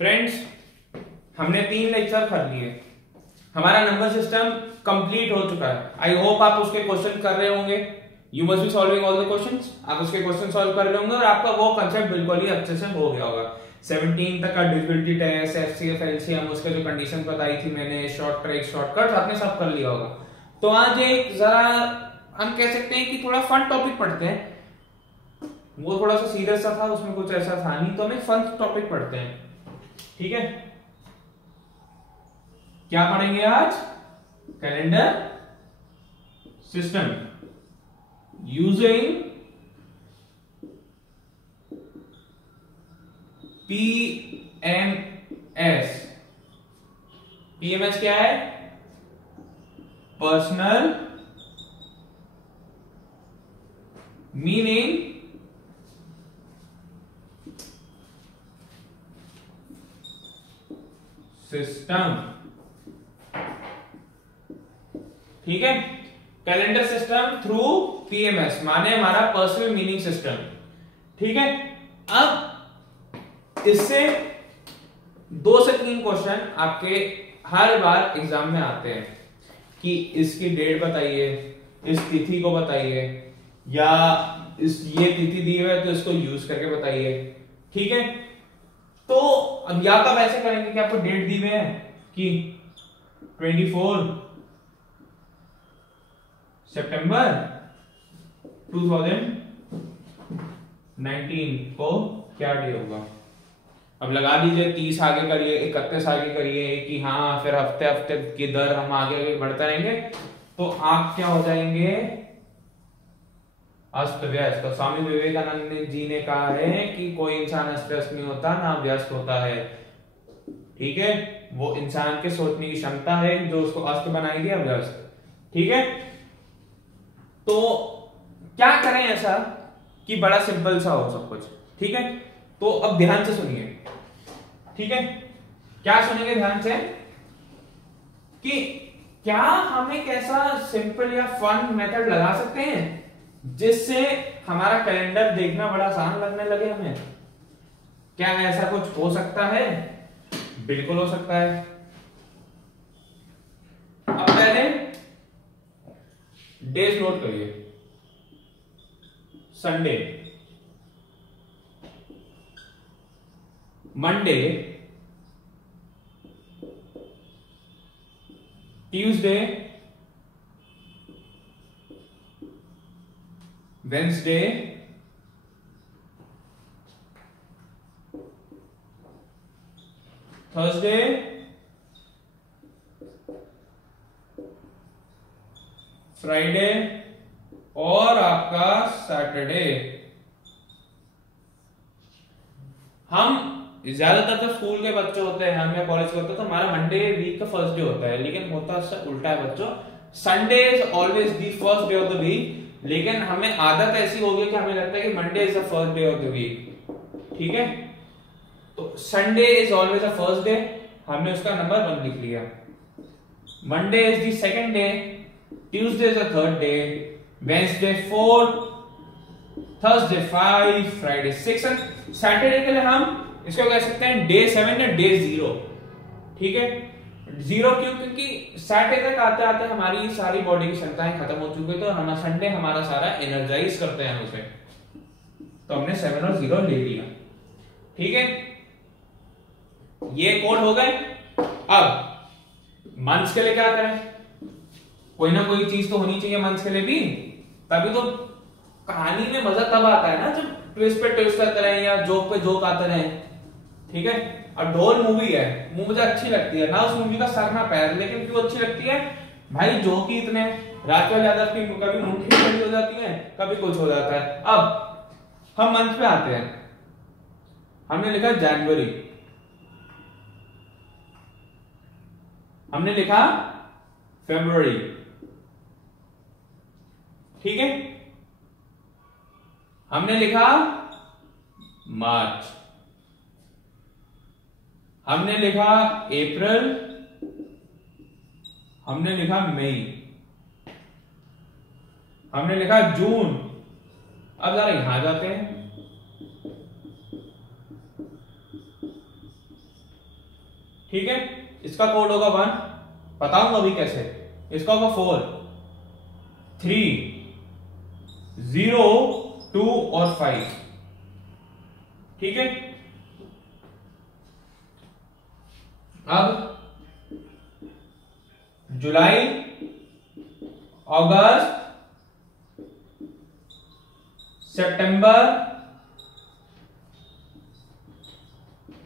Friends, हमने 3 lecture कर लिए। हमारा नंबर सिस्टम कंप्लीट हो चुका है। आई होप आप उसके क्वेश्चन कर रहे होंगे। You must be solving all the questions. आप उसके क्वेश्चन सॉल्व कर रहे होंगे और आपका वो कंसेप्ट बिल्कुल ही अच्छे से हो गया होगा। 17 तक का डिविजिबिलिटी टेस्ट, एचसीएफ, एलसीएम, उसके जो कंडीशन बताई थी मैंने, शॉर्ट ट्रिक, शॉर्टकट्स, आपने सब कर लिया होगा। तो आज एक जरा हम कह सकते हैं कि थोड़ा फन टॉपिक पढ़ते हैं। वो थोड़ा सा सीरियस सा था, उसमें कुछ ऐसा था नहीं, तो हम एक फन टॉपिक पढ़ते हैं। ठीक है, क्या पढ़ेंगे आज? Calendar system using PMS. PMS क्या है? Personal meaning system. ठीक है, कैलेंडर सिस्टम थ्रू पीएमएस माने हमारा पर्सनल मीनिंग सिस्टम। ठीक है, अब इससे 2 से 3 क्वेश्चन आपके हर बार एग्जाम में आते हैं कि इसकी डेट बताइए, इस तिथि को बताइए, या ये तिथि दी हुई है तो इसको यूज करके बताइए। ठीक है, तो अब या कब ऐसे करेंगे कि आपको डेट दी हुई है कि 24 सितंबर 2019 को क्या डे होगा। अब लगा लीजिए 30 आगे करिए, 31 आगे करिए कि हाँ, फिर हफ्ते हफ्ते की दर हम आगे बढ़ते रहेंगे, तो आप क्या हो जाएंगे? अस्त व्यस्त। तो स्वामी विवेकानंद जी ने कहा है कि कोई इंसान अस्त व्यस्त नहीं होता, ना व्यस्त होता है। ठीक है, वो इंसान के सोचने की क्षमता है जो उसको अस्त बनाएगी या व्यस्त। ठीक है, तो क्या करें ऐसा कि बड़ा सिंपल सा हो सब कुछ। ठीक है, तो अब ध्यान से सुनिए। ठीक है, क्या सुनेंगे ध्यान से कि क्या हम एक ऐसा सिंपल या फन मेथड लगा सकते हैं जिससे हमारा कैलेंडर देखना बड़ा आसान लगने लगे हमें। क्या ऐसा कुछ हो सकता है? बिल्कुल हो सकता है। अब पहले डेज नोट करिए। Sunday, Monday, Tuesday, Wednesday, Thursday, Friday और आपका सैटरडे। हम ज्यादातर तो स्कूल के बच्चे होते हैं, हम या कॉलेज के होते हैं, तो हमारा मंडे वीक का फर्स्ट डे होता है, लेकिन होता है उल्टा है बच्चों। Sunday is always the first day of the week, लेकिन हमें आदत ऐसी हो गई कि हमें लगता है कि Monday is the first day of the week. ठीक है, तो Sunday is always the first day, हमने उसका नंबर 1 लिख लिया। Monday is the second day, Tuesday is the third day, Wednesday 4, Thursday 5, Friday 6, Saturday के लिए हम इसको कह सकते हैं डे 7 या डे 0। ठीक है, 0 क्यों? क्योंकि सैटरडे तक आते आते हमारी सारी बॉडी की क्षमताएं खत्म हो चुकी है, तो हम संडे हमारा सारा एनर्जाइज करते हैं उसे, तो हमने 7 और 0 ले लिया। ठीक है, ये कोड हो गए। अब मंथ्स के लिए क्या करें? कोई ना कोई चीज तो होनी चाहिए मंथ्स के लिए भी, तभी तो कहानी में मजा तब आता है ना, जब ट्विस्ट पे ट्विस्ट आते रहे या जोक पे जोक आते रहे। ठीक है, अब ढोल मूवी है, वो मुझे अच्छी लगती है ना, उस मूवी का सर ना पैर, लेकिन क्यों अच्छी लगती है भाई? जोक ही इतने, राजपाल यादव की कभी मुंडी खड़ी हो जाती है, कभी कुछ हो जाता है। अब हम मंथ पे आते हैं, हमने लिखा जनवरी, हमने लिखा फरवरी। ठीक है, हमने लिखा मार्च, हमने लिखा अप्रैल, हमने लिखा मई, हमने लिखा जून। अब जरा यहां जाते हैं, ठीक है, इसका कोड होगा 1, बताऊंगा अभी कैसे। इसका होगा 4, 3, 0, 2 और 5। ठीक है, अब जुलाई, अगस्त, सितंबर,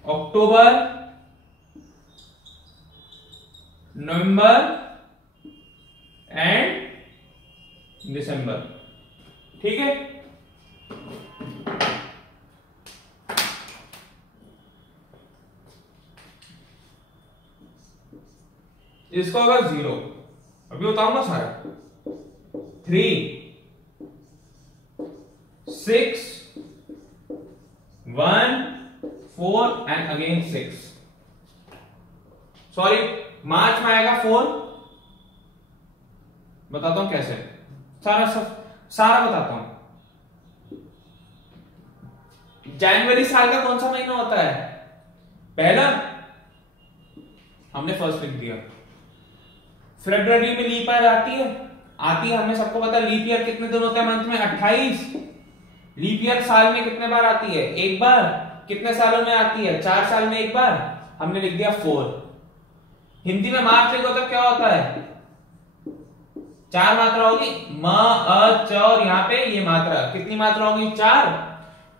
अक्टूबर, नवंबर एंड दिसंबर। ठीक है, इसका होगा 0, अभी बताऊंगा सारा। 3, 6, 1, 4 एंड अगेन 6। सॉरी, मार्च में आएगा 4, बताता हूं कैसे, सारा बताता हूं। जनवरी साल का कौन सा महीना होता है? पहला, हमने फर्स्ट लिख दिया। फरवरी में लीप ईयर आती है, हमें सबको पता है। लीप ईयर कितने दिन होते हैं मंथ में? 28। लीप ईयर साल में कितने बार आती है? एक बार। कितने सालों में आती है? 4 साल में एक बार। हमने लिख दिया 4। हिंदी में मार्च लिखो तो क्या होता है? 4 मात्रा होगी, म, अ, च, और यहाँ पे ये मात्रा। कितनी मात्रा होगी? 4।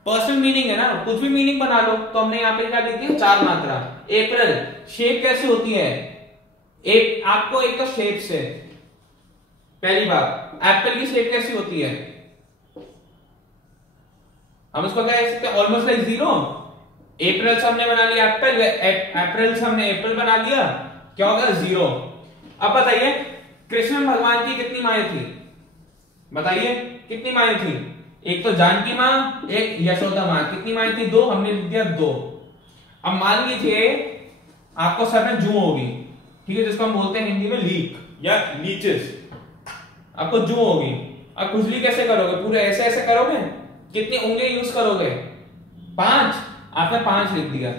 पर्सनल मीनिंग है ना, कुछ भी मीनिंग बना लो। तो हमने यहाँ पे क्या लिख दिया? 4 मात्रा। अप्रैल, शेप कैसे होती है? आपको एक तो शेप से, पहली बात, एप्पल की शेप कैसी होती है? हम इसको क्या कह सकते हैं? Almost like 0। अप्रैल से हमने बना लिया एप्पल, अप्रैल से हमने एप्पल बना लिया, क्या होगा? 0। अब बताइए, कृष्ण भगवान की कितनी माएं थी? बताइए कितनी माएं थी? एक तो जानकी मां, एक यशोदा मां। कितनी माएं थी? 2। हमने लिख दिया 2। अब मान लीजिए आपको सर में जू होगी, ठीक है, जिसको हम बोलते हैं हिंदी में लीक या लीचेस। आपको जू होगी। अब खुजली कैसे करोगे? पूरे ऐसे ऐसे करोगे? कितनी उंगली यूज करोगे? 5। आपने 5 लिख दिया।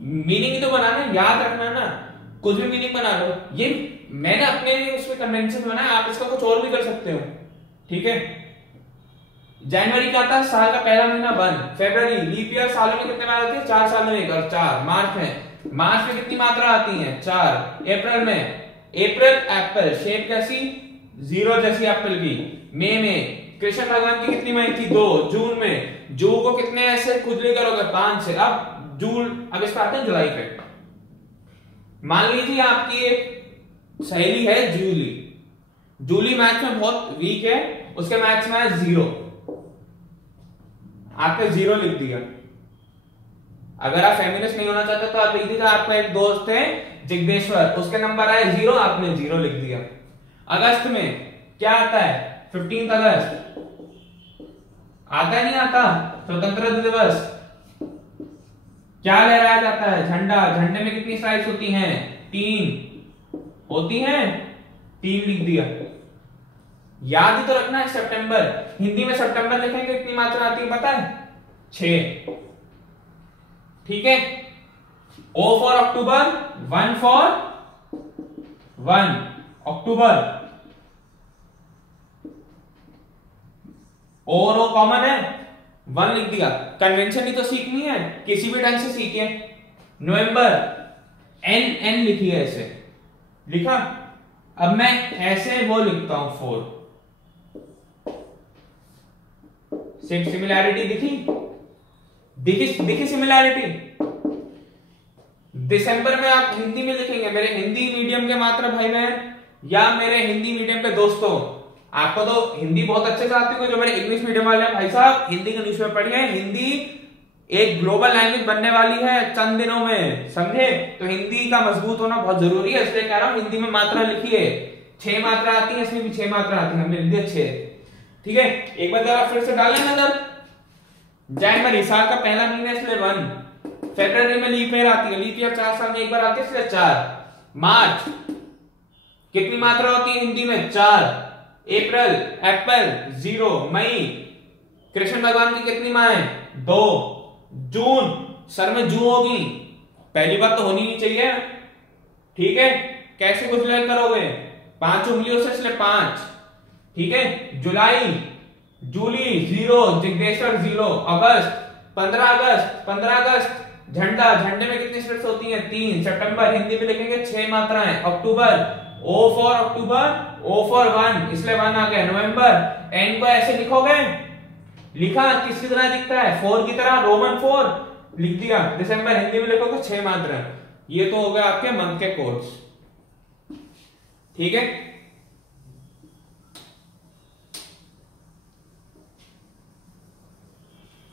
मीनिंग तो बनाना, याद रखना ना, कुछ भी मीनिंग बना लो। ये मैंने अपने लिए उसमें कन्वेंशन बनाया, आप इसका कुछ और भी कर सकते हो। ठीक है, जनवरी क्या था? साल का पहला महीना 1। फरवरी, लीप ईयर सालों में कितने बार आती है? 4 सालों में एक और 4। मार्च में कितनी मात्रा आती है? 4। अप्रैल में, अप्रैल एप्पल, शेप कैसी? 0 जैसी एप्पल की। मई में कृष्ण भगवान की कितनी माएं थी? 2। जून में, जू को कितने ऐसे खुजली करोगे? 5 से। अब जून, अब इसका आते हैं जुलाई पे। मान लीजिए आपकी एक सहेली है जूली। जूली मैथ्स में बहुत वीक है, उसके मैथ्स में है 0। आपने 0 लिख दिया। अगर आप फेमिनिस्ट नहीं होना चाहते तो आप लिख दीजिए, आपका एक दोस्त है जिग्नेश्वर, उसके नंबर आए 0, आपने 0 लिख दिया। अगस्त में क्या आता है? 15 अगस्त आता है, नहीं आता? स्वतंत्रता दिवस। क्या लहराया जाता है? झंडा। झंडे में कितनी साइड्स होती हैं? 3 होती हैं, 3 लिख दिया। याद ही तो रखना है। सितंबर, हिंदी में सितंबर लिखेंगे कितनी मात्रा आती है पता है? 6। ठीक है, O फॉर अक्टूबर, 1 फॉर 1 अक्टूबर। और O कॉमन है, 1 लिख दिया। कन्वेंशन ही तो सीखनी है, किसी भी ढंग से सीखे। नवंबर, N लिखी है, ऐसे लिखा। अब मैं ऐसे वो लिखता हूं 4। सिमिलैरिटी दिखी सिमिलैरिटी। दिसंबर में आप हिंदी में लिखेंगे, मेरे हिंदी मीडियम के मात्र भाई बहन या मेरे हिंदी मीडियम के दोस्तों, आपको तो हिंदी बहुत अच्छे से आती है। जो मेरे इंग्लिश मीडियम वाले हैं भाई साहब, हिंदी के न्यूज़ में पढ़िए। हिंदी एक ग्लोबल लैंग्वेज बनने वाली है चंद दिनों में, समझे? तो हिंदी का मजबूत होना बहुत जरूरी है, इसलिए कह रहा हूं हिंदी में मात्रा लिखिए। 6 मात्रा आती है, इसमें भी 6 मात्रा आती है, हमने लिख दिया 6। ठीक है, एक बार जरा फिर से डालें नजर। जनवरी साल का पहला महीना, इसलिए 1। फरवरी में लीप ईयर आती है, लीप ईयर 4 साल में एक बार आती है, इसलिए 4। मार्च कितनी मात्रा होती है हिंदी में? 4। अप्रैल एप्पल, 0। मई कृष्ण भगवान की कितनी माएं? 2। जून, सर में जू होगी, पहली बात तो होनी ही चाहिए, ठीक है। कैसे गुजरात करोगे, 5 उंगलियों से, इसलिए 5, ठीक है। जुलाई, जूली 0, जिग्नेश्वर 0, अगस्त 15 अगस्त 15 अगस्त, झंडा, झंडे में कितनी स्टेप्स होती हैं, 3, सितंबर हिंदी में लिखेंगे 6 मात्राएं, अक्टूबर, O for October, O for 1, इसलिए 1 आ गया, नवंबर, एन को ऐसे लिखोगे, लिखा किसकी तरह दिखता है, 4 की तरह, रोमन 4 लिख दिया, दिसंबर हिंदी में लिखोगे 6 मात्राएं। ये तो हो गया आपके मंथ के कोड्स, ठीक है।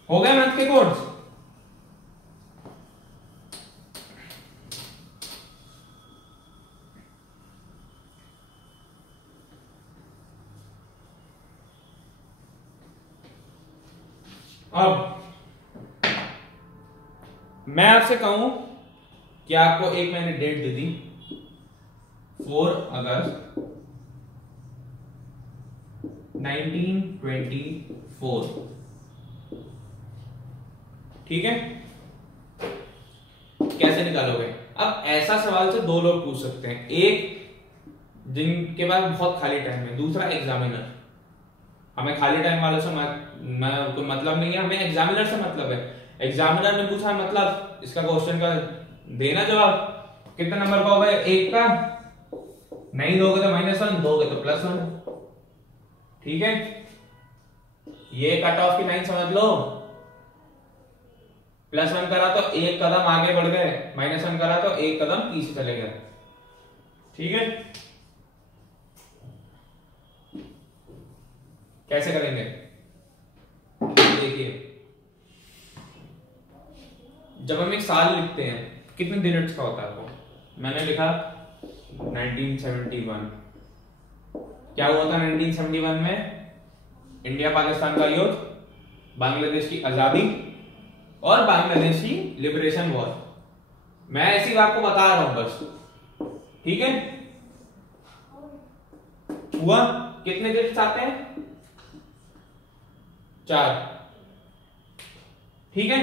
हो गए मंथ के कोड्स। अब मैं आपसे कहूं कि आपको एक मैंने डेट दे दी 4 अगस्त 1924, ठीक है। कैसे निकालोगे? अब ऐसा सवाल से 2 लोग पूछ सकते हैं, एक जिनके पास बहुत खाली टाइम है, दूसरा एग्जामिनर। हमें खाली टाइम वालों से कोई मतलब नहीं है, हमें एग्जामिनर से मतलब है। एग्जामिनर ने पूछा मतलब इसका क्वेश्चन का देना जवाब, कितने नंबर का होगा, 1 का, नहीं दोगे तो -1, दोगे तो +1, ठीक है। ये कट ऑफ की लाइन समझ लो, +1 करा तो 1 कदम आगे बढ़ गए, -1 करा तो 1 कदम पीछे चले गए, ठीक है। कैसे करेंगे देखिए, जब हम एक साल लिखते हैं कितने डिजिट्स का होता है, आपको मैंने लिखा 1971। क्या हुआ था 1971 में? इंडिया पाकिस्तान का युद्ध, बांग्लादेश की आजादी और बांग्लादेश की लिबरेशन वॉर। मैं ऐसी बात को बता रहा हूं बस, ठीक है। हुआ, कितने डिजिट्स आते हैं? 4, ठीक है,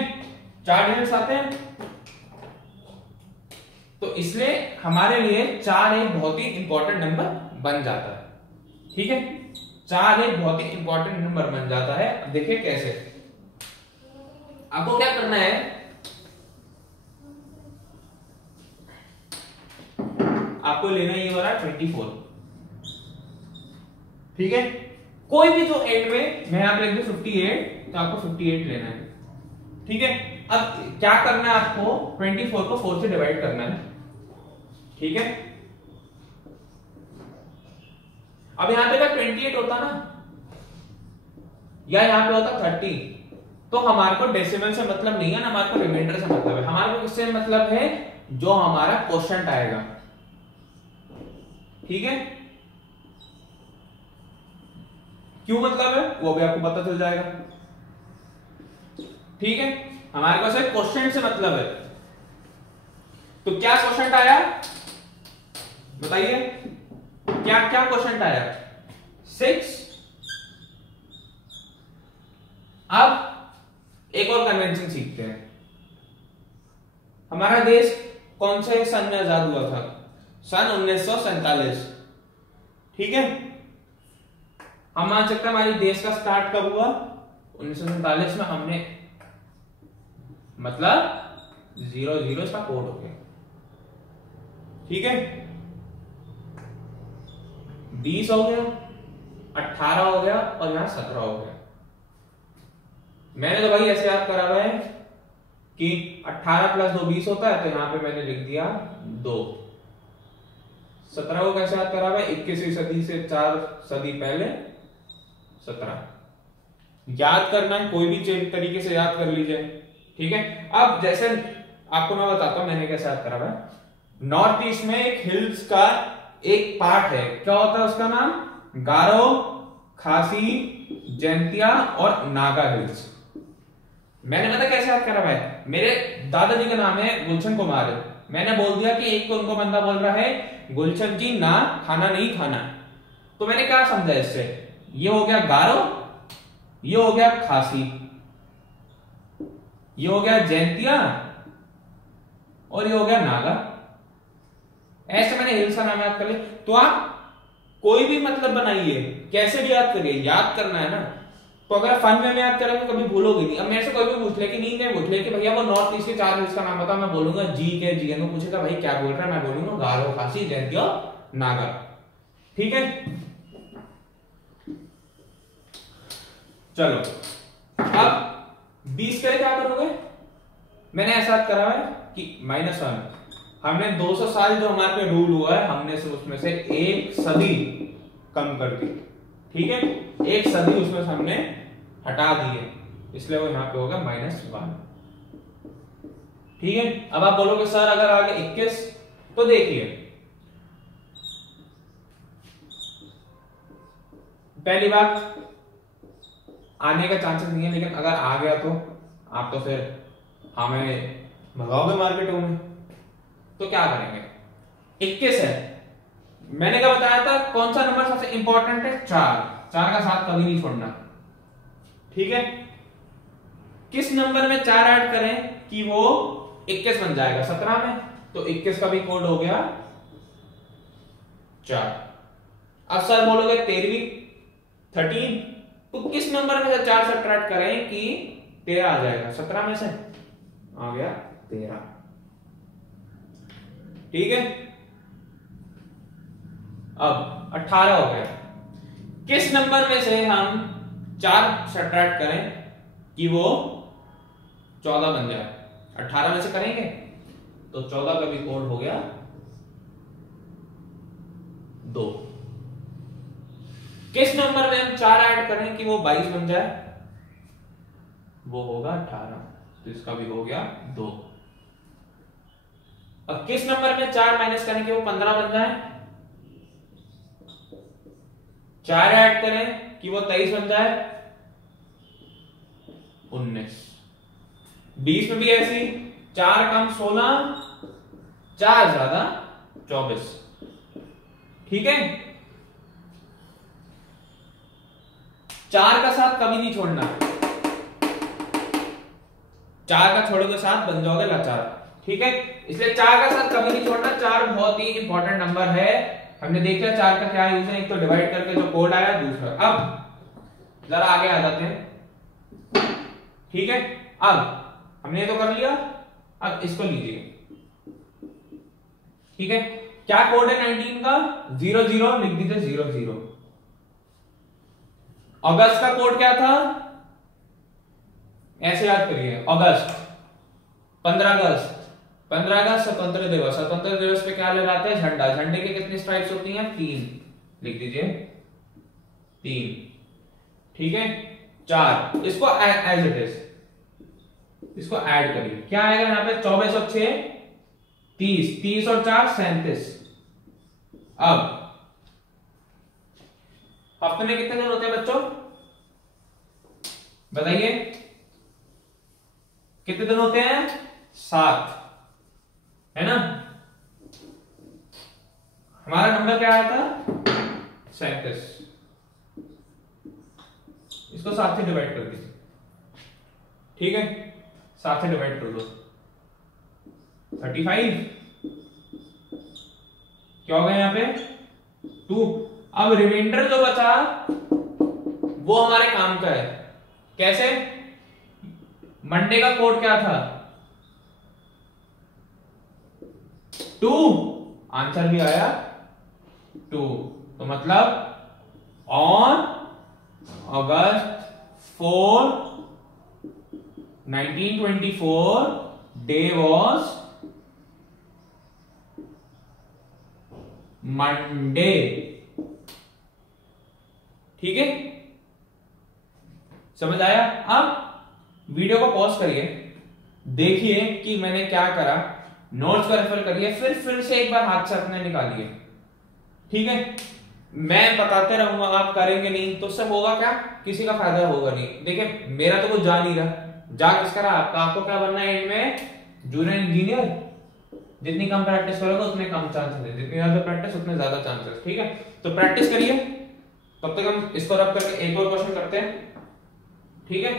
4 डिजिट्स आते हैं। तो इसलिए हमारे लिए 4 एक बहुत ही इंपॉर्टेंट नंबर बन जाता है, ठीक है। 4 एक बहुत ही इंपॉर्टेंट नंबर बन जाता है। अब देखिए कैसे, आपको क्या करना है, आपको लेना ये वाला 24, ठीक है। कोई भी जो एंड में, मैं यहां पे लिख दूं 58, तो आपको 58 लेना है, ठीक है। अब क्या करना है, आपको 24 को 4 से डिवाइड करना है, ठीक है। अब यहां पे अगर 28 होता ना, या यहां पे होता 30, तो हमारे को डेसिमल से मतलब नहीं है ना, हमारे को रिमाइंडर से मतलब है। हमारे को किससे मतलब है, जो हमारा क्वोशंट आएगा, ठीक है। क्यों मतलब है वो भी आपको पता चल जाएगा, ठीक है। हमारे पास एक क्वेश्चन से मतलब है, तो क्या क्वेश्चन आया बताइए, क्या क्या क्वेश्चन आया, 6। अब एक और कन्वेंशन सीखते हैं। हमारा देश कौन से सन में आजाद हुआ था? सन 1947, ठीक है। हम मान सकते हैं हमारी देश का स्टार्ट कब हुआ, 1947 में। हमने मतलब 00 इसका कोड हो गया, ठीक है। 20 हो गया, 18 हो गया और यहां 17 हो गया। मैंने तो भाई ऐसे याद करा हुआ है कि 18 + 2 20 होता है, तो यहां पे मैंने लिख दिया 2। 17 को कैसे याद करा हुआ है, 21वीं सदी से 4 सदी पहले 17 याद करना है, कोई भी तरीके से याद कर लीजिए, ठीक है। अब जैसे आपको मैं बताता हूं मैंने कैसे याद करा हुआ है। नॉर्थ ईस्ट में एक हिल्स का एक पार्ट है, क्या होता है उसका नाम, गारो, खासी, जैंतिया और नागा हिल्स। मैंने पता कैसे याद करा भाई, मेरे दादाजी का नाम है गुलशन कुमार। मैंने बोल दिया कि एक तो उनको बंदा बोल रहा है गुलशन जी ना खाना नहीं खाना, तो मैंने क्या समझा इससे, ये हो गया गारो, ये हो गया खासी, ये हो गया जैंतिया और ये हो गया नागा। ऐसे मैंने हिल्स का नाम याद कर लिया। तो आप कोई भी मतलब बनाइए, कैसे भी याद करिए, याद करना है ना। तो अगर फन वे में याद करेंगे तो कभी भूलोगे नहीं। अब मेरे से कोई भी पूछ ले कि नींद में पूछ ले कि भैया वो नॉर्थ ईस्ट के 4 हिल्स का नाम बता, मैं बोलूंगा जी के जी। वो पूछेगा भाई क्या बोल रहा है, मैं बोलूंगा गारो, खासी, जैंतियो, नागा। ठीक है, चलो अब 20 के लिए क्या करोगे? मैंने ऐसा करा है कि -1 हमने 200 साल जो हमारे पे रूल हुआ है, हमने से उसमें से 1 सदी कम कर दी। ठीक है, 1 सदी उसमें से हमने हटा दी है, इसलिए वो यहां पे होगा -1। ठीक है, अब आप बोलोगे सर अगर आगे 21, तो देखिए पहली बात आने का चांसेस नहीं है, लेकिन अगर आ गया तो आप तो फिर हमें भगाओगे मार्केटों में। तो क्या करेंगे? 21 है, मैंने क्या बताया था, कौन सा नंबर सबसे इंपॉर्टेंट है? 4 का साथ कभी नहीं छोड़ना। ठीक है, किस नंबर में 4 ऐड करें कि वो 21 बन जाएगा? 17 में। तो 21 का भी कोड हो गया 4। अब सर बोलोगे 13, तो किस नंबर में से 4 सब्ट्रैक्ट करें कि 13 आ जाएगा? 17 में से आ गया 13। ठीक है, अब 18 हो गया। किस नंबर में से हम 4 सब्ट्रैक्ट करें कि वो 14 बन जाए? 18 में से करेंगे तो 14 का भी कोड हो गया 2। किस नंबर में हम 4 ऐड करें कि वो 22 बन जाए? वो होगा 18, तो इसका भी हो गया 2। अब किस नंबर में 4 माइनस करें कि वो 15 बन जाए? 4 ऐड करें कि वो 23 बन जाए? 19। 20 में भी ऐसी, 4 कम 16, 4 ज्यादा 24। ठीक है, 4 का साथ कभी नहीं छोड़ना। 4 का छोड़ोगे साथ बन जाओगे लाचार। ठीक है, इसलिए 4 का साथ कभी नहीं छोड़ना। 4 बहुत ही इंपॉर्टेंट नंबर है। हमने देख लिया 4 का क्या यूज है, एक तो डिवाइड करके जो कोड आया, दूसरा। अब जरा आगे आ जाते हैं। ठीक है, अब हमने ये तो कर लिया, अब इसको लीजिए। ठीक है, क्या कोड है 19 का? 00 लिख दीजिए, 00। अगस्त का कोड क्या था? ऐसे याद करिए, अगस्त 15 अगस्त। 15 अगस्त स्वतंत्र दिवस। स्वतंत्र दिवस पे क्या लगाते हैं? झंडा। झंडे के कितनी स्ट्राइप्स होती हैं? 3। लिख दीजिए 3। ठीक है, 4। इसको एज इट इज, इसको ऐड करिए। क्या आएगा यहां पे? 24 और 6 30, 30 और 4 37। अब हफ्ते में कितने दिन होते हैं बच्चों? बताइए, कितने दिन होते हैं? 7, है ना? हमारा नंबर क्या आया था? 37। इसको 7 से डिवाइड कर दीजिए। ठीक है, 7 से डिवाइड कर दो, 35। क्या होगा यहां पे? 2। अब रिमाइंडर जो बचा वो हमारे काम का है। कैसे? मंडे का कोड क्या था? 2। आंसर भी आया 2। तो मतलब on August 4, 1924 day was Monday. ठीक है, समझ आया? अब वीडियो को पॉज करिए, देखिए कि मैंने क्या करा, नोट्स को रेफर करिए, फिर से एक बार हाथ से अपने निकालिए। ठीक है, मैं बताते रहूंगा, आप करेंगे नहीं तो सब होगा क्या? किसी का फायदा होगा नहीं। देखिए मेरा तो कुछ जा नहीं रहा, जा किसका रहा? आपका। आपको क्या बनना है एंड में? Junior engineer. जितनी कम प्रैक्टिस करोगे उतने कम चांसेस है, जितनी ज्यादा प्रैक्टिस उतने ज्यादा चांसेस। ठीक है, तो प्रैक्टिस करिए। तब तक हम इसको रब करके एक और क्वेश्चन करते हैं। ठीक है,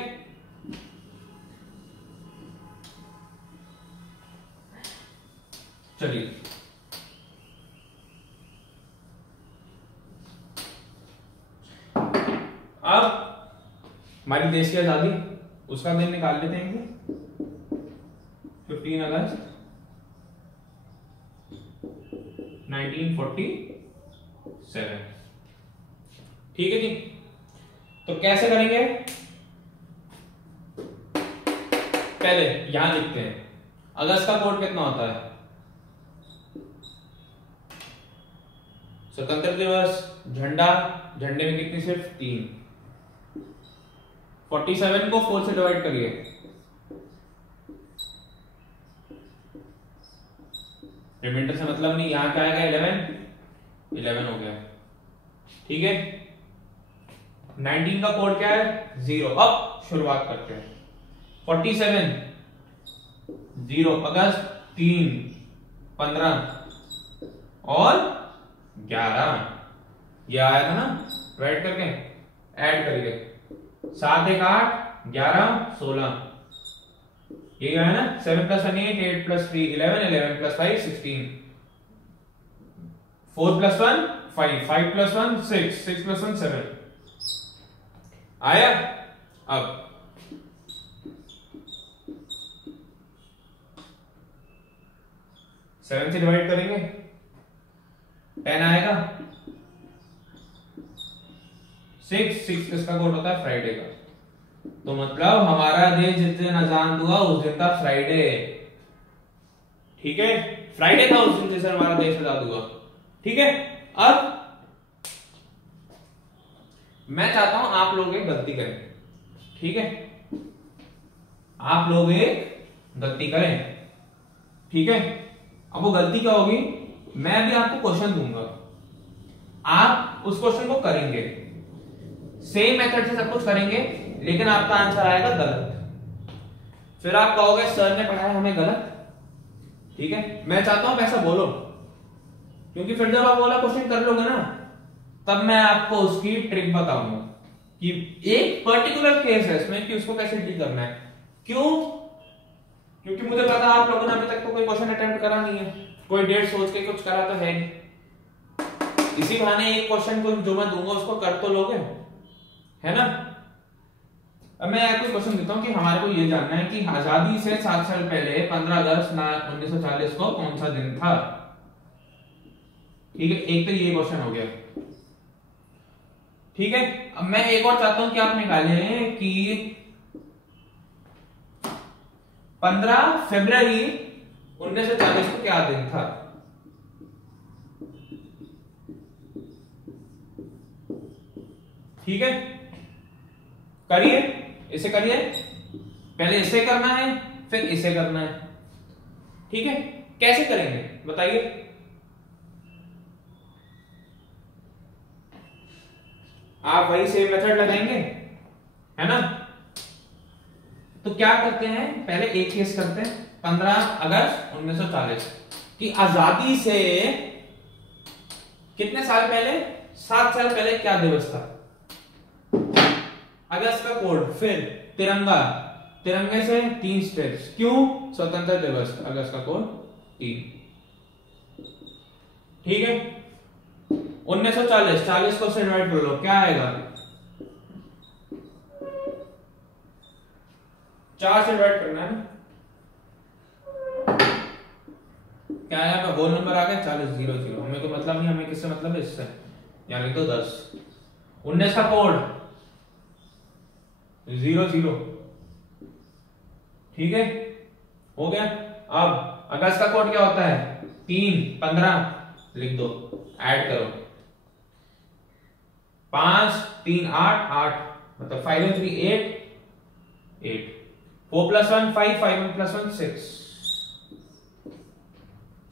चलिए अब हमारी देश की आजादी, उसका दिन निकाल लेते हैं 15 अगस्त 1947। ठीक है जी, तो कैसे करेंगे? पहले यहां लिखते हैं अगस्त का कोड कितना होता है। स्वतंत्र दिवस, झंडा, झंडे में कितनी? सिर्फ 3। 47 को 4 से डिवाइड करिए, रिमाइंडर से मतलब नहीं, यहां क्या आएगा? 11 हो गया। ठीक है, 19 का कोड क्या है? 0। अब शुरुआत करते हैं। 47 0, अगस्त 3, 15 और 11, ये आया था ना, राइट करके ऐड करिए। 7 1 8, 11 16, ये है ना। 7 + 1 8, 8 + 3 11, 11 + 5 16, 4 + 1 5, 5 + 1 6, 6 + 1 7 आया। अब 7 से डिवाइड करेंगे, 10 आएगा। 6 किसका कोड होता है? फ्राइडे का। तो मतलब हमारा देश जिस दिन आजाद हुआ उस दिन था फ्राइडे। ठीक है, फ्राइडे था उस दिन जिस दिन हमारा देश आजाद हुआ। ठीक है, अब मैं चाहता हूं आप लोग एक गलती करें। ठीक है, आप लोग एक गलती करें। ठीक है, अब वो गलती क्या होगी? मैं अभी आपको क्वेश्चन दूंगा, आप उस क्वेश्चन को करेंगे, सेम मेथड से सब कुछ करेंगे, लेकिन आपका आंसर आएगा गलत। फिर आप कहोगे सर ने पढ़ाया हमें गलत। ठीक है, मैं चाहता हूं ऐसा बोलो, क्योंकि फिर जब आप वाला क्वेश्चन कर लोगे ना, तब मैं आपको उसकी ट्रिक बताऊंगा कि एक पर्टिकुलर केस है इसमें कि उसको कैसे डील करना है। क्यों? क्योंकि मुझे पता आप लोगों ने अभी तक तो कोई क्वेश्चन अटेम्प्ट करा नहीं है, कोई डेट सोच के कुछ करा तो है नहीं। इसी बहाने एक क्वेश्चन को जो मैं दूंगा उसको कर तो लोगे, है ना। अब मैं आपको क्वेश्चन देता हूं कि हमारे को ये जानना है कि आजादी से 7 साल पहले 15 अगस्त 1940 को कौन सा दिन था। ठीक है, एक तो ये क्वेश्चन हो गया। ठीक है, अब मैं एक और चाहता हूं कि आप निकालें कि 15 फरवरी 1940 को क्या दिन था। ठीक है, करिए, इसे करिए। पहले इसे करना है, फिर इसे करना है। ठीक है, कैसे करेंगे बताइए? आप वही सेम मेथड लगाएंगे, है ना। तो क्या करते हैं, पहले एक केस करते हैं। 15 अगस्त 1940 की आजादी से कितने साल पहले? 7 साल पहले क्या दिवस था? अगस्त का कोड, फिर तिरंगा, तिरंगे से 3 स्टेप्स। क्यों? स्वतंत्र दिवस, अगस्त का कोड 3। ठीक है, 1940, 40 को से डिवाइड कर लो, क्या आएगा? 4 से डिवाइड करना है ना। क्या है यहाँ पे? होल नंबर आ गया 40 0 0। हमें कोई मतलब नहीं, हमें किससे मतलब है? इससे, यानी तो 10। 19 का कोड 0 0। ठीक है, हो गया। अब अगस्त का कोड क्या होता है? 3 15 लिख दो, ऐड करो। 5 3 8 8, मतलब 5 and 3 8 8। 4 + 1 5, 5 and + 1 6।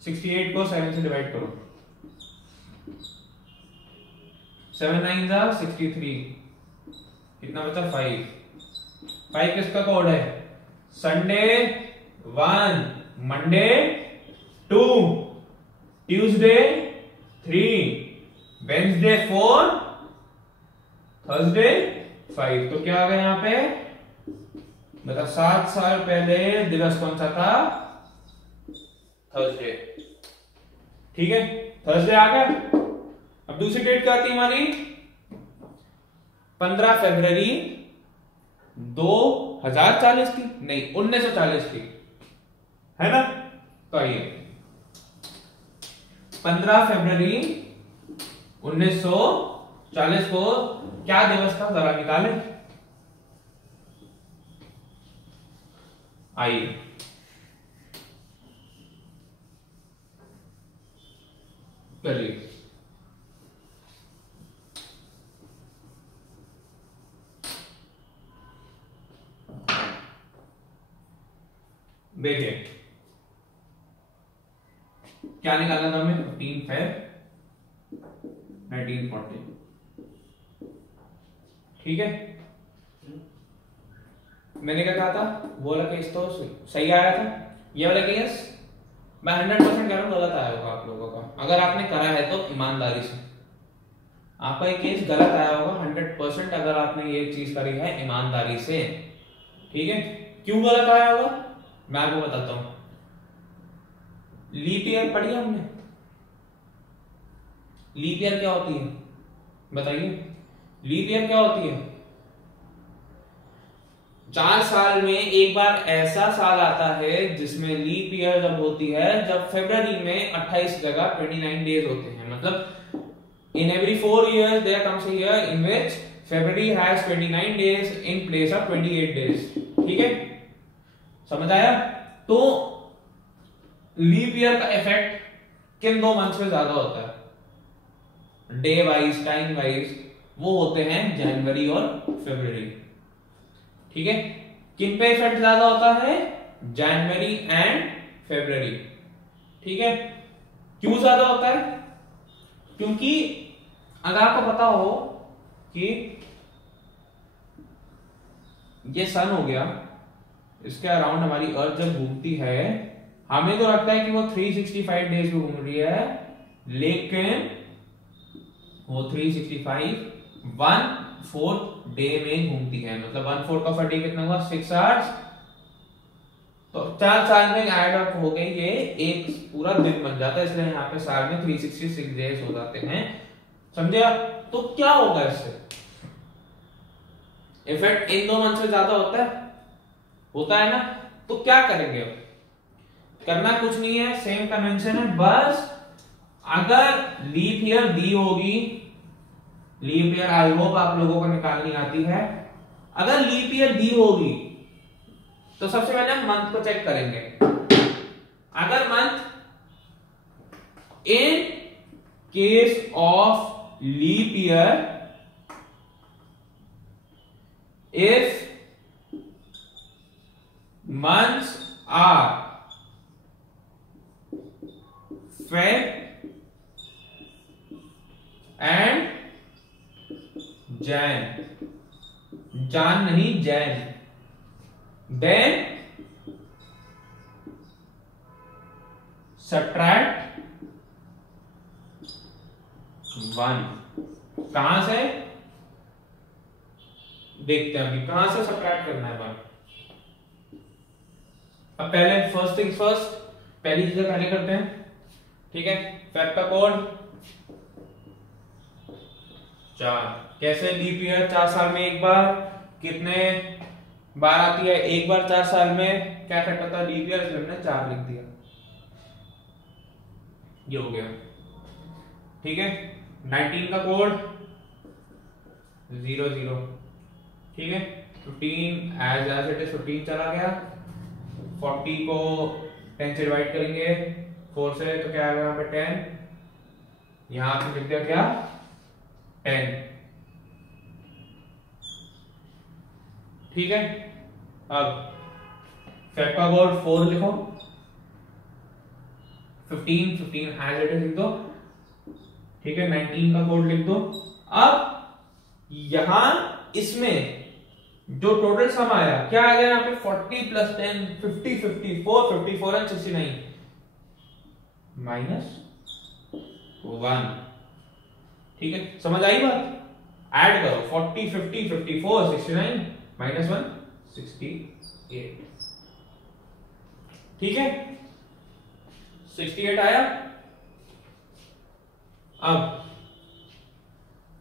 68 को 7 से डिवाइड करो। 7 9 जा 63, कितना बचा? 5। 5 किसका कोड है? Sunday 1, Monday 2, Tuesday 3, Wednesday 4, Thursday 5। तो क्या आ गया यहाँ पे? मतलब 7 साल पहले दिवस कौन सा था? थर्सडे। ठीक है, थर्सडे आ गया। अब दूसरी डेट क्या आती है हमारी, 15 फरवरी 2040 थी, नहीं 1940 थी, है ना। तो आइए 15 फरवरी 1940 को क्या दिवस था, जरा निकाले। आइए करिए, देखिए क्या निकालना था हमें, 15 फेब 1940, ठीक है। मैंने क्या कहा था, वो वाला केस तो सही आया था, ये वाला केस मैं 100% कह रहा हूं गलत आया होगा आप लोगों का, अगर आपने करा है तो ईमानदारी से। आपका ये केस गलत आया होगा 100% अगर आपने ये चीज करी है ईमानदारी से, ठीक है। क्यों गलत आया होगा मैं आपको बताता हूं। लीप ईयर पढ़ी हमने, लीप ईयर क्या होती है बताइए, लीप ईयर क्या होती है, 4 साल में एक बार ऐसा साल आता है जिसमें लीप ईयर जब होती है, जब फरवरी में 28 जगह 29 डेज होते हैं, मतलब in every 4 years there comes a year in which February has 29 days in place of 28 days, ठीक है, समझ आया। तो लीप ईयर का इफेक्ट किन 2 मंथ्स में ज्यादा होता है, डे वाइज टाइम वाइज, वो होते हैं जनवरी और फरवरी, ठीक है। किन पे इफेक्ट ज्यादा होता है, जनवरी एंड फरवरी, ठीक है। क्यों ज्यादा होता है, क्योंकि अगर आपको पता हो कि ये सन हो गया, इसके अराउंड हमारी अर्थ जब घूमती है, हमें तो लगता है कि वो 365 डेज में घूम रही है, लेकिन वो 365 1/4 डे में घूमती है, मतलब 1/4 ऑफ अ डे कितना हुआ, 6 आवर्स। तो 4 साल में ऐड अप हो गई, ये एक पूरा दिन बन जाता है, इसलिए यहाँ पे साल में 366 डेज हो जाते हैं, समझे आप। तो क्या होगा इससे, इफेक्ट इन 2 मंथ से ज्यादा होता है ना। तो क्या करेंगे, अब करना कुछ नहीं है, सेम कन्वेंशन है, बस अगर लीप ईयर दी होगी, लीप ईयर आई होप आप लोगों को निकालनी आती है, अगर लीप ईयर दी होगी तो सबसे पहले हम मंथ को चेक करेंगे। अगर month in case of leap year if months are Feb and Jan, Jan नहीं जैन, देन सब्ट्रैक्ट 1। कहां से देखते हैं, अभी कहां से सब्ट्रैक्ट करना है 1। अब पहले फर्स्ट थिंग्स फर्स्ट, पहली चीजें पहले करते हैं, ठीक है। फेब का कोड 4, कैसे, लीप ईयर 4 साल में एक बार, कितने बार आती है, एक बार 4 साल में, क्या इफेक्ट होता है लीप ईयर, इसलिए हमने 4 लिख दिया, ये हो गया, ठीक है। 19 का कोड 00, ठीक है। 15 एज इट इज 15 चला गया, 40 को 10 से डिवाइड करेंगे 4 से, तो क्या आएगा यहाँ पे 10, यहां पे लिख दिया क्या 10, ठीक है। अब फेब का कोड 4 लिखो, 15 एज इट इज लिख दो, ठीक है। 19 का कोड लिख दो। अब यहां इसमें जो टोटल सम आया क्या आ गया, यहाँ पे 40 प्लस 10 50 54 एंड 69 माइनस 1, ठीक है। समझ आई बात, ऐड करो 40 50 54 69 माइनस 1 68, ठीक है। 68 आया, अब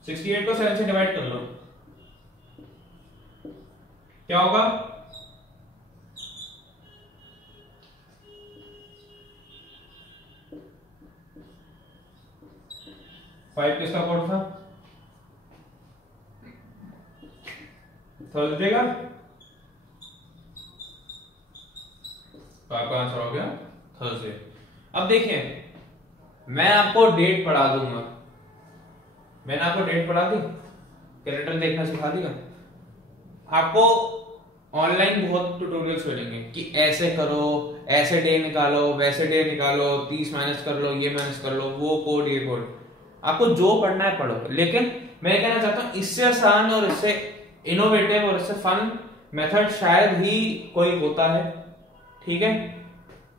68 को 7 से डिवाइड कर लो, क्या होगा? 5 किसका कोड था? थर्सडे का, तो आपका आंसर हो गया थर्सडे। अब देखिए, मैं आपको डेट पढ़ा दूंगा, मैंने आपको डेट पढ़ा दी, कैलेंडर देखना सिखा दिया आपको। ऑनलाइन बहुत ट्यूटोरियल्स मिलेंगे कि ऐसे करो, ऐसे डे निकालो, वैसे डे निकालो, 30 माइनस कर लो, ये माइनस कर लो, वो कोड, ये कोड, आपको जो पढ़ना है पढ़ो। लेकिन मैं कहना चाहता हूं इससे आसान और इससे इनोवेटिव और इससे फन मेथड शायद ही कोई होता है, ठीक है।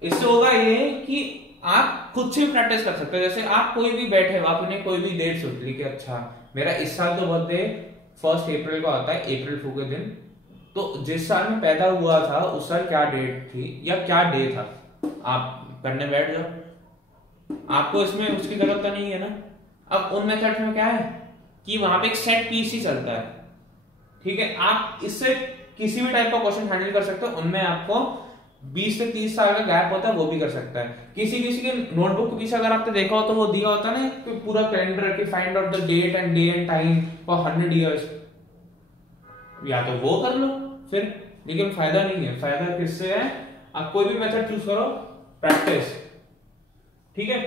इससे होगा ये कि आप खुद से प्रैक्टिस कर सकते हो। जैसे आप कोई भी बैठे हो, आपने कोई भी डेट सोच ली कि अच्छा मेरा इस साल तो बर्थडे 1 अप्रैल को आता है, अप्रैल फूल के दिन, तो जिस साल में पैदा हुआ था उस साल क्या डेट थी या क्या डे था, आप करने बैठ जाओ। आपको इसमें उसकी जरूरत तो नहीं है ना। अब उन मेथड में क्या है कि वहां पे एक सेट पीस ही चलता है, ठीक है। आप इससे किसी भी टाइप का क्वेश्चन हैंडल कर सकते हो। उनमें आपको 20 से 30 साल का गैप होता है, वो भी कर सकता है। किसी के नोटबुक के पीछे अगर आपने देखा हो तो वो दिया होता है ना कि पूरा कैलेंडर कि find out the date and day and time for 100 years, या तो वो कर लो फिर, लेकिन फायदा नहीं है। फायदा किससे है? आप कोई भी मेथड चूज करो, प्रैक्टिस, ठीक है।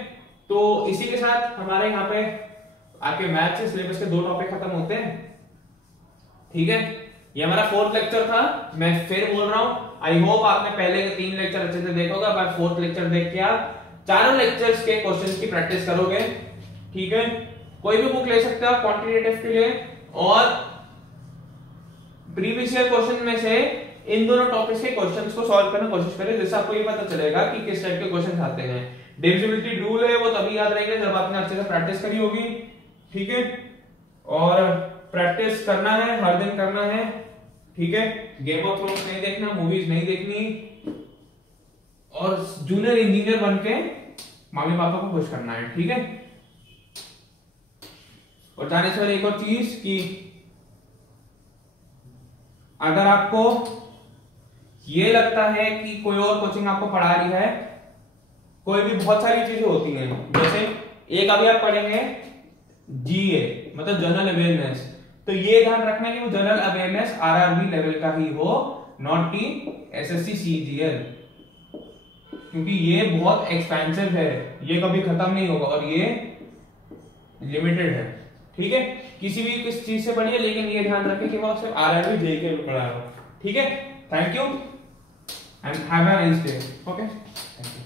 तो इसी के साथ हमारे यहाँ पे आपके मैथ से सिलेबस के 2 टॉपिक खत्म होते हैं, ठीक है। ये हमारा 4th लेक्चर था, मैं फिर बोल रहा हूं। आई होप आपने पहले के 3 लेक्चर अच्छे से देखा होगा। बाय 4th लेक्चर देख के आप चारों लेक्चर्स के क्वेश्चंस की प्रैक्टिस करोगे, ठीक है। कोई भी बुक ले सकते हो आप क्वांटिटेटिव के लिए, और प्रीवियस ईयर क्वेश्चन में से इन दोनों टॉपिक्स के क्वेश्चंस को सॉल्व करने की कोशिश करें, जिससे आपको ये पता चलेगा कि किस टाइप के क्वेश्चन आते हैं। डिविजिबिलिटी रूल है वो तभी याद रहेगा जब आपने अच्छे से प्रैक्टिस करी होगी, ठीक है। और प्रैक्टिस करना है, हर दिन करना है, ठीक है। गेम ऑफ थ्रोन्स नहीं देखना, मूवीज नहीं देखनी, और जूनियर इंजीनियर बन के मम्मी पापा को खुश करना है, ठीक है। और जाने से पहले एक और चीज कि अगर आपको ये लगता है कि कोई और कोचिंग आपको पढ़ा रही है, कोई भी बहुत सारी चीजें होती हैं, जैसे एक अभी आप पढ़ेंगे जीए मतलब जनरल अवेयरनेस, तो ये ध्यान रखना कि वो जनरल अवेयरनेस आरआरबी लेवल का ही हो, नॉट की एसएससी सीजीएल, क्योंकि ये बहुत एक्सपेंसिव है, ये कभी खत्म नहीं होगा और ये लिमिटेड है, ठीक है। किसी भी किस चीज से पढ़िए, लेकिन ये ध्यान रखें कि वो सिर्फ आरआरबी जेई के पढ़ा हो, ठीक है। Thank you and have a nice day. Okay, thank you.